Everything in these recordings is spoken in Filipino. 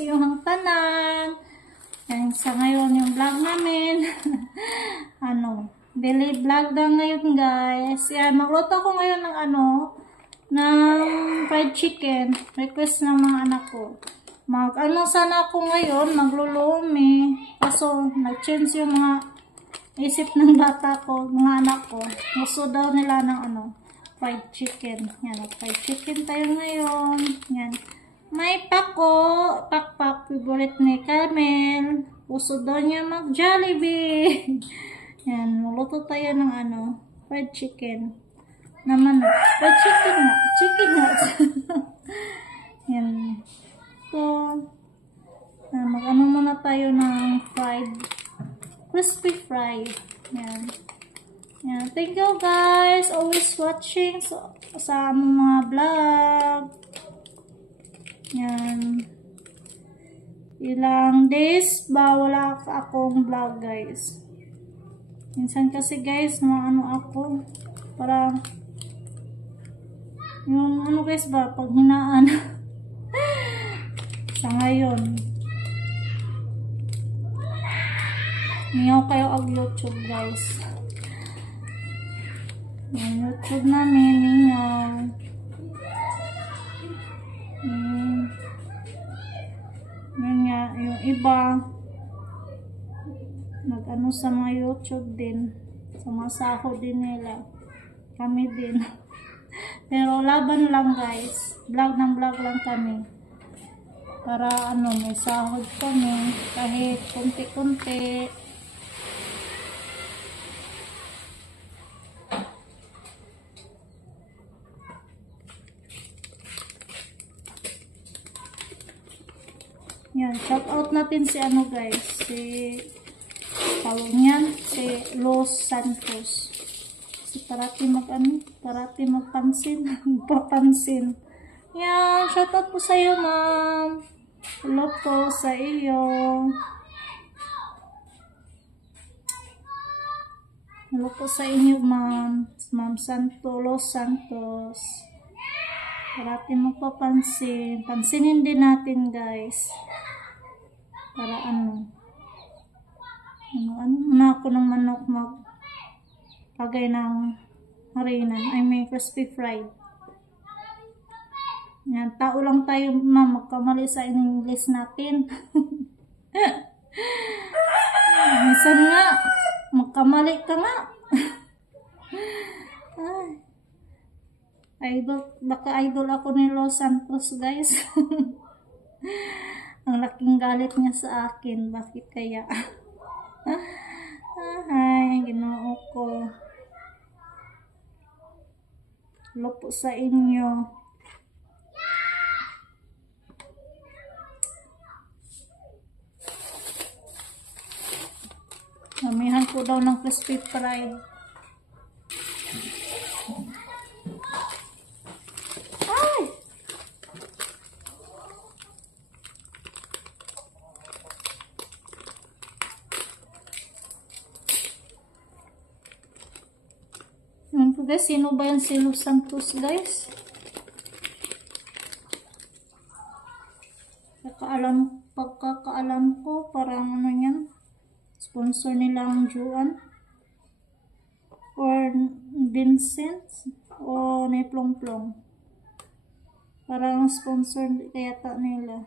sa iyong tanan. Yan, sa ngayon yung vlog namin. Daily vlog na ngayon guys. Yan, magluto ko ngayon ng ng fried chicken. Request ng mga anak ko. Sana ako ngayon, maglulumi. Kaso, nag-change yung mga isip ng bata ko, mga anak ko. Gusto daw nila ng fried chicken. Yan, fried chicken tayo ngayon. Yan. May pakpak, favorite ni Carmel. Gusto daw niya mag-Jollibee. Yan, maluto tayo ng fried chicken. Naman, fried chicken nga. Chicken nga. Yan. So, muna tayo ng crispy fry. Yan. Yan. Thank you guys. Always watching sa mga vlog. Yan. Ilang days ba wala akong vlog guys. Minsan kasi guys, ako. Para yung guys ba, pag hinaan. Sa ngayon. Ngayon kayo ang YouTube guys. Yung YouTube namin, ngayon. Yun nga, yung iba sa mga YouTube din, sa mga sahod din nila, kami din. Pero laban lang guys, vlog ng vlog lang kami para may sahod kami kahit kunti-kunti. Yan, shout out natin si guys, tawag niyan, si Los Santos. Si parati magpansin, papansin. Yan, shout out po sa iyo, ma'am. Hello po sa iyo. Hello po sa inyo, ma'am. Ma'am Los Santos. Parati magpapansin. Pansinin din natin, guys. Para ako ng manok magpagay ng harinan. May crispy fried. Yan, tao lang tayo, ma'am, magkamali sa English natin. Minsan nga, magkamali ka nga. Baka idol ako ni Los Santos, guys. Ang laking galit niya sa akin. Bakit kaya? Ay, Ginoo ko. Hello po sa inyo. Mamihan ko daw ng crispy fried. Ay! Yan po guys, sino ba yan si Los Santos guys? Pagkakaalam ko, parang yan, sponsor nilang Juan or Vincent o Neplong-plong. Parang sponsor kaya nila.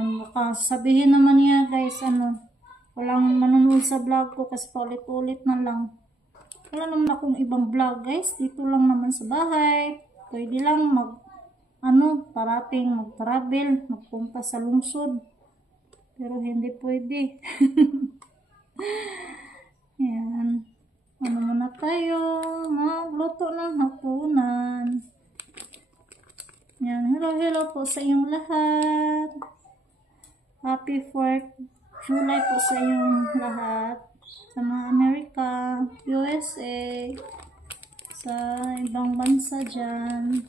Baka sabihin naman niya guys, walang manonood sa vlog ko kasi paulit-ulit na lang. Wala naman akong ibang vlog guys, dito lang naman sa bahay. Pwede lang parating mag-travel, magpunta sa lungsod. Pero hindi pwede. Yan. Muna tayo, magluto ng hapunan. Yan, hello po sa inyong lahat. Happy 4th July po sa inyong lahat. Sa mga Amerika, USA, sa ibang bansa dyan.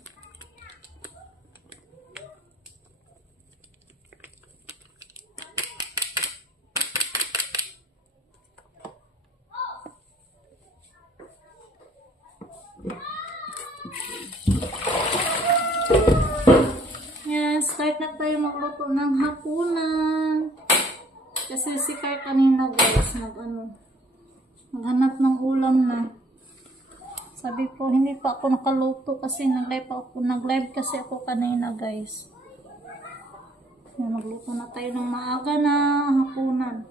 Yan, start na tayo magluto ng hapunan. Kasi si Kai kanina guys, maghanap ng ulam na. Sabi ko, hindi pa ako nakaluto kasi nag-live kasi ako kanina guys. Yan, magluto na tayo ng maaga na hapunan.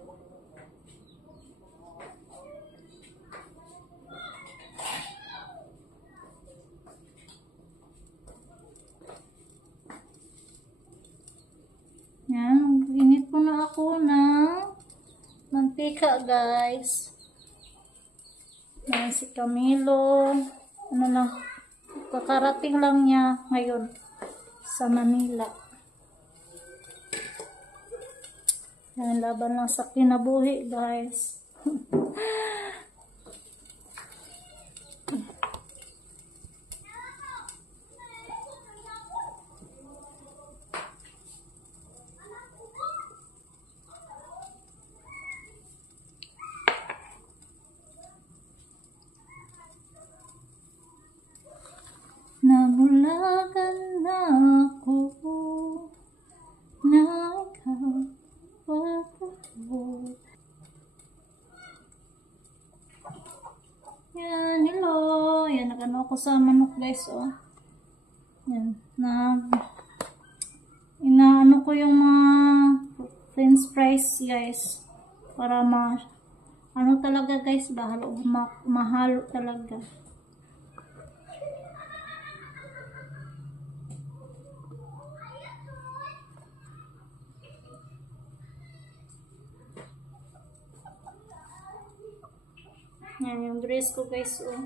Yan, init ko na ako ng mantika guys. Yan si Camilo. Ano lang, kakarating lang niya ngayon sa Manila. Yan, laban lang sa kinabuhi guys. Nabulagan na ako na ikaw pagkakas. Yan, hello. Yan, nagano ako sa manok guys, oh. Yan, inaano ko yung mga french fries guys. Para ano talaga guys, mahalo talaga. Yan yung dress ko guys, oh.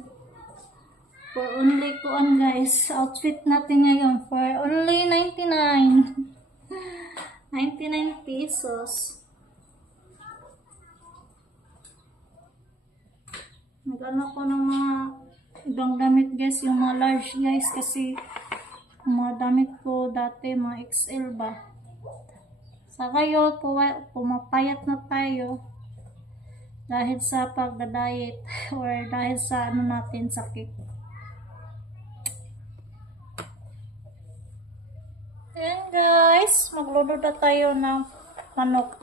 For only kuan guys, outfit natin ngayon for only 99 pesos. Nagano ko ng mga ibang damit guys, yung mga large guys, kasi yung mga damit ko dati mga XL ba. Sa kayo, pumapayat na tayo dahil sa pagda-diet or dahil sa ano natin, sakit. Ayan guys, magluto na tayo ng manok.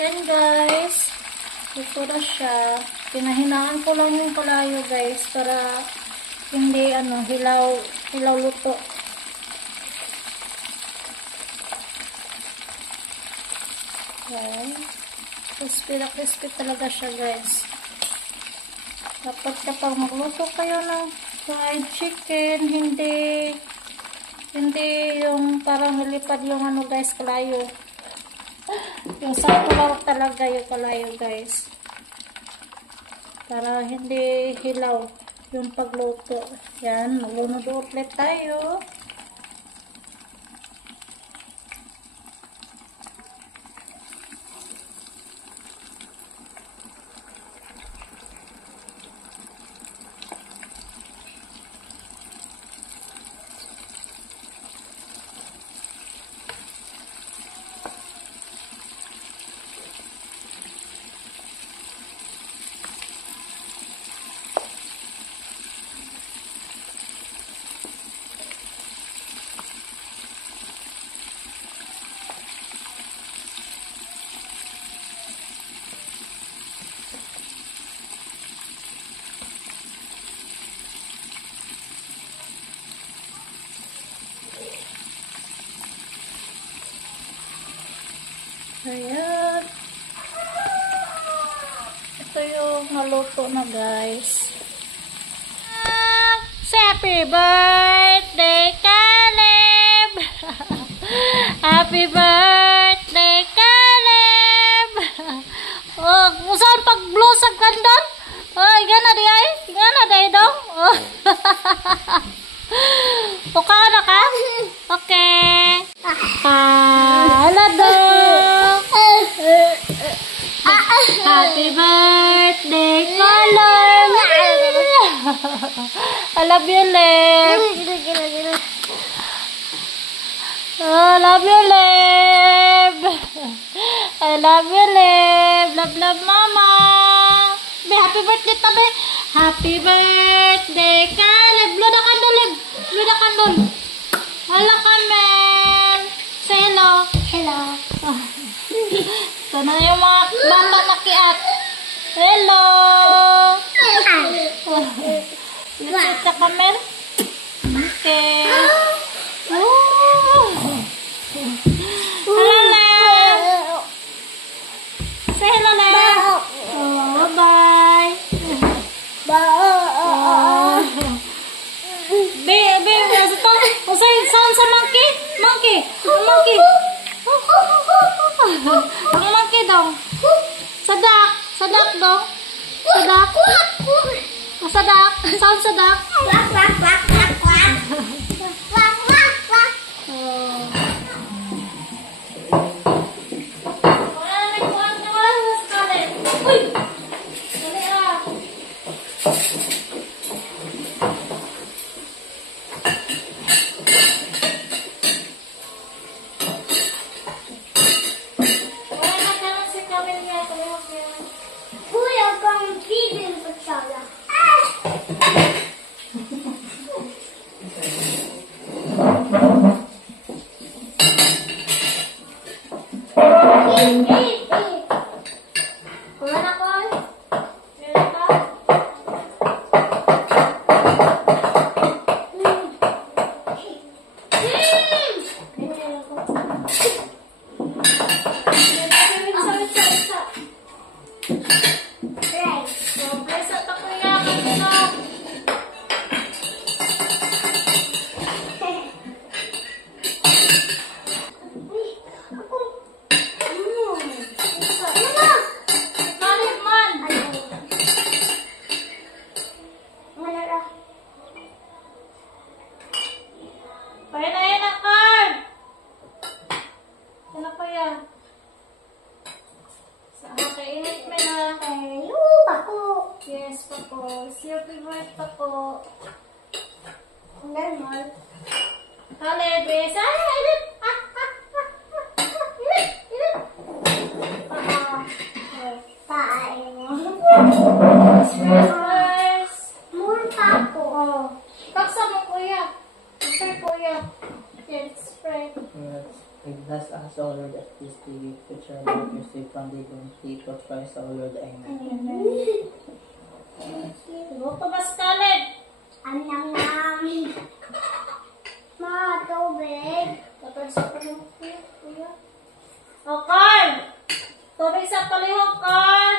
Ayan guys, ito na siya. Pinahinaan ko lang yung kalayo guys para hindi hilaw luto. Ayan. Crispy na crispy talaga siya guys. Dapat kapag magluto kayo ng fried chicken, hindi yung parang nilipad yung guys, kalayo. Yung sakto lang talaga yung kalayo guys. Para hindi hilaw yung pagluto. Yan, maglunod ulit tayo. luto na, guys. Happy birthday, Caleb! Happy birthday, Caleb! Oh, saan pag-blow sa kandon? Oh, gana di ay? Gana di dong? Oh. Puka na ka? Okay. Hala dong! Happy birthday, Caleb! I love you, Leb. Oh, love you, Leb. I love you, Leb. Love, love, Mama. Be, happy birthday, tabi. Happy birthday, Caleb. Blow the candle, Leb. Blow the candle. Hala ka, man. Say hello. Hello. Ito na yung mga bata makiat. Hello. Let's ka, Mel. Okay. Hello, Leb. Say hello, Leb. Oh, bye. Baby, saan sa monkey? Monkey. Monkey. Ang monkey daw. Sadak. Sadak daw. Sadak. Sadak. Saan sadak? Yes, Papo. Your favorite, Papo. Normal. Kalebes. Ay, ilit. Ilit. More Papo. Oh. Kaksa mo, kuya. Okay, kuya. Yes, spread. Bless us, O Lord, at this day, which are Lord, your safe from the complete of Christ, O Lord. Amen. Huwag pa ba, Scarlett? Anam. Ma, tubig. Tapos sa palihog, kuya. O, Carl! Tubig sa palihog, Carl!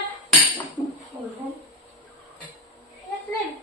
Ingat, Lib.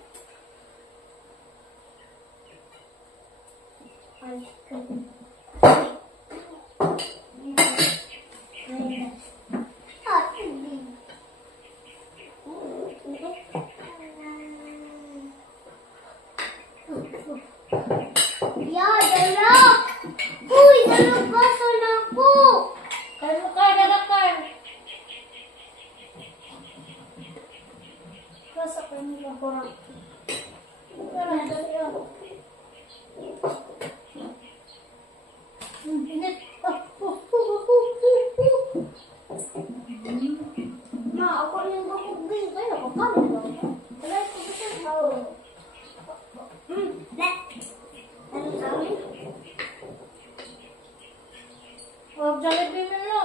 Huwag Jollibee mo no.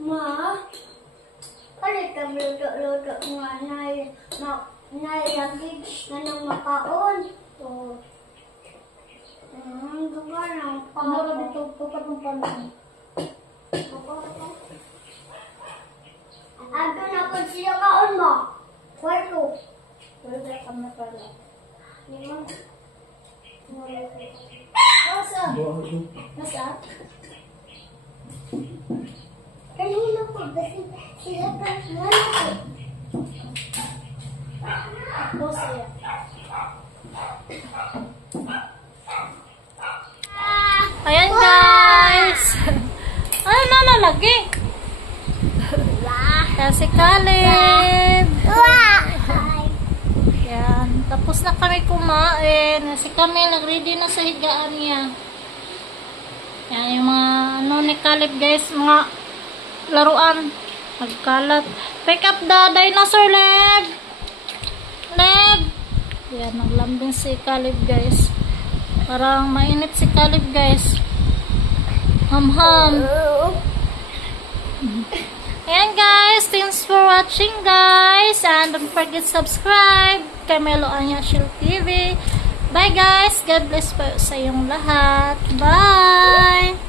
Ma, kalit ka luto-luto nga nailagig na ng makaon. So, Duga ng ano pao. ba dito? Tupat ng paano? Ado na ko siya kaon mo. Kwarto. Wala kami pala. Nasa? Kanina po kasi sila pa nga ko. Boss, ayan. Ayan guys. Ano na nalagi? Kasi Caleb. Yan. Tapos na kami kumain. Kasi kami nag-ready na sa higaan niya. Yan yung mga ano ni Caleb guys. Mga laruan. Nagkalat. Pick up the dinosaur, Leb. Leb. Yan. Naglambing si Caleb guys. Parang mainit si Caleb guys. Ham-ham. Ayan guys, thanks for watching guys, and don't forget to subscribe kay Melo Anya Shield TV. Bye guys, God bless po sa iyong lahat. Bye!